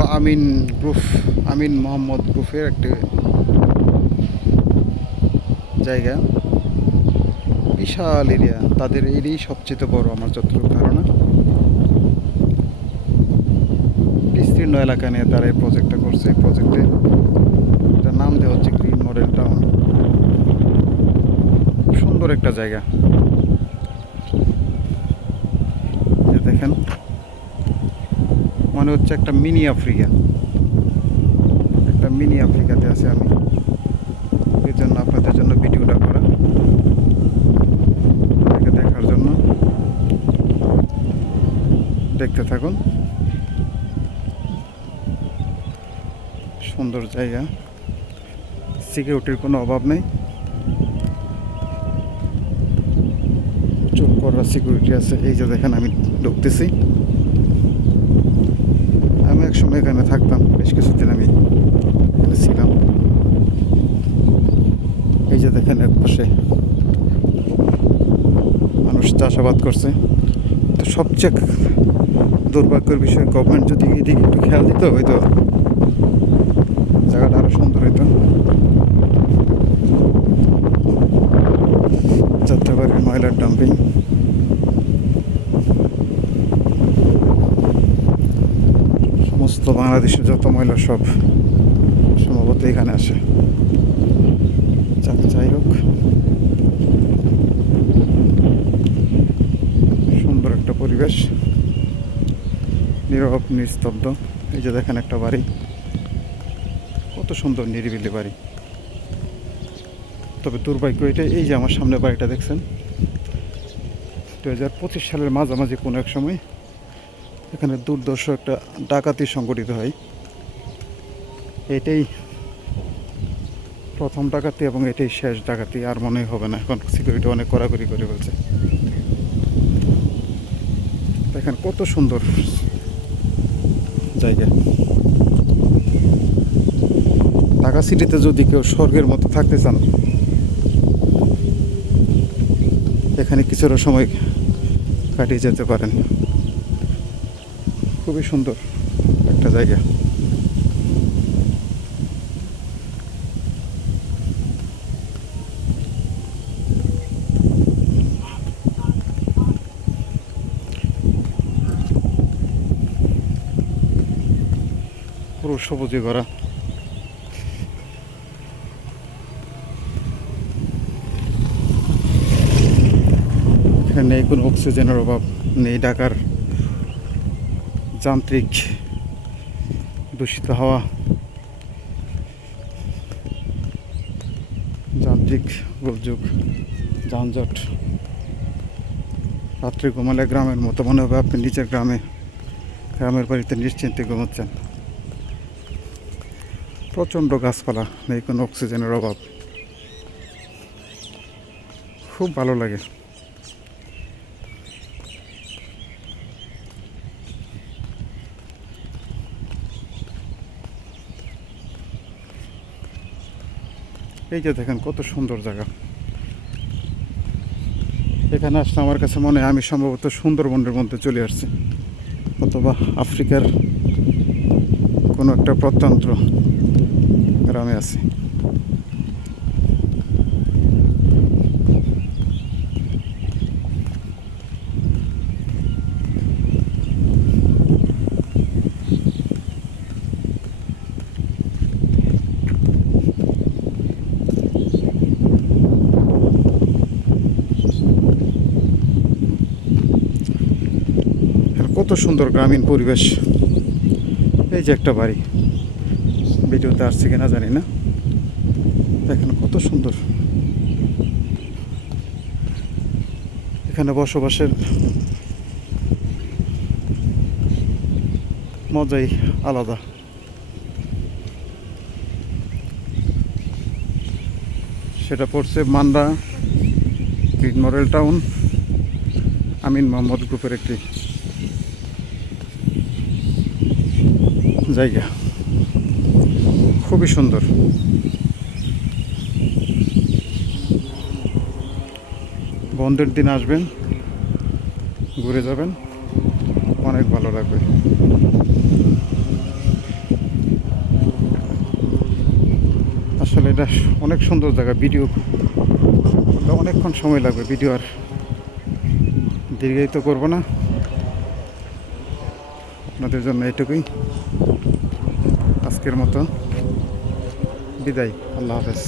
হলো আমিন মোহাম্মদ গ্রুপের একটি জায়গা। বিশাল এরিয়া, তাদের এরিয়াই সবচেয়ে বড় আমার যতটুকু ধারণা। বিস্তীর্ণ এলাকা নিয়ে তারা এই প্রজেক্টটা করছে। এই প্রজেক্টে এটার নাম দেওয়া হচ্ছে গ্রিন মডেল টাউন। খুব সুন্দর একটা জায়গা। দেখেন, মনে হচ্ছে একটা মিনি আফ্রিকা। একটা মিনি আফ্রিকাতে আছে আমি, এই জন্য আপনাদের জন্য ভিডিওটা করা, দেখার জন্য। দেখতে থাকুন। সুন্দর জায়গা, সিকিউরিটির কোনো অভাব নেই। চোখ করার সিকিউরিটি আছে। এই যে দেখেন, আমি ঢুকতেছি। আমি একসময় এখানে থাকতাম, বেশ কিছুদিন আমি এখানে ছিলাম। এই যে দেখেন, এক পাশে মানুষ চাষাবাদ করছে। তো সবচেয়ে দুর্ভাগ্যের বিষয়, গভর্নমেন্ট যদি এদিকে একটু খেয়াল দিত, হয়তো জায়গাটা আরো সুন্দর হইতো। যাত্রাবাড়ির ময়লার ডাম্পিং। সমস্ত বাংলাদেশের যত ময়লা সব সম্ভবত এখানে আসে। যাই হোক, সুন্দর একটা পরিবেশ, নীরব নিস্তব্ধ। এই যে দেখেন একটা বাড়ি, কত সুন্দর নিরিবিলি বাড়ি। তবে দুর্ভাগ্য এটা, এই যে আমার সামনে বাড়িটা দেখছেন, 2025 সালের মাঝামাঝি কোনো এক সময় এখানে দুর্দর্শ একটা ডাকাতি সংগঠিত হয়। এটাই প্রথম ডাকাতি এবং এটাই শেষ ডাকাতি, আর মনে হবে না। এখন সিকিউরিটি অনেক কড়াকড়ি করে বলছে। দেখেন কত সুন্দর জায়গা। ঢাকা সিটিতে যদি কেউ স্বর্গের মতো থাকতে চান, এখানে কিছুটা সময় কাটিয়ে যেতে পারেন। খুবই সুন্দর একটা জায়গা। পুরো সবুজে ভরা। এখানে নেই কোনো অক্সিজেনের অভাব, নেই ঢাকার যান্ত্রিক দূষিত হাওয়া, যান্ত্রিক গোলযোগ, যানজট। রাত্রে ঘুমালে গ্রামের মতো মনে হবে, আপনি নিচের গ্রামের বাড়িতে নিশ্চিন্তে ঘুমাচ্ছেন। প্রচণ্ড গাছপালা, নেই কোনো অক্সিজেনের অভাব। খুব ভালো লাগে। এই যে দেখেন কত সুন্দর জায়গা। এখানে আসলে আমার কাছে মনে হয় আমি সম্ভবত সুন্দরবনের মধ্যে চলে আসছি, অথবা আফ্রিকার কোনো একটা প্রত্যন্ত গ্রামে আছি। কত সুন্দর গ্রামীণ পরিবেশ। এই যে একটা বাড়ি, ভিডিওতে আসছে কিনা জানি না। দেখেন কত সুন্দর। এখানে বসবাসের মজাই আলাদা। সেটা পড়ছে মান্ডা গ্রিন মডেল টাউন, আমিন মোহাম্মদ গ্রুপের একটি জায়গা। খুবই সুন্দর। বন্ধের দিন আসবেন, ঘুরে যাবেন, অনেক ভালো লাগবে। এটা অনেক সুন্দর জায়গা। ভিডিও করলে অনেকক্ষণ সময় লাগবে, ভিডিও আর দীর্ঘায়িত করবো না, আপনাদের জন্য এটুকুই। আজকের মতো বিদায়, আল্লাহ হাফেজ।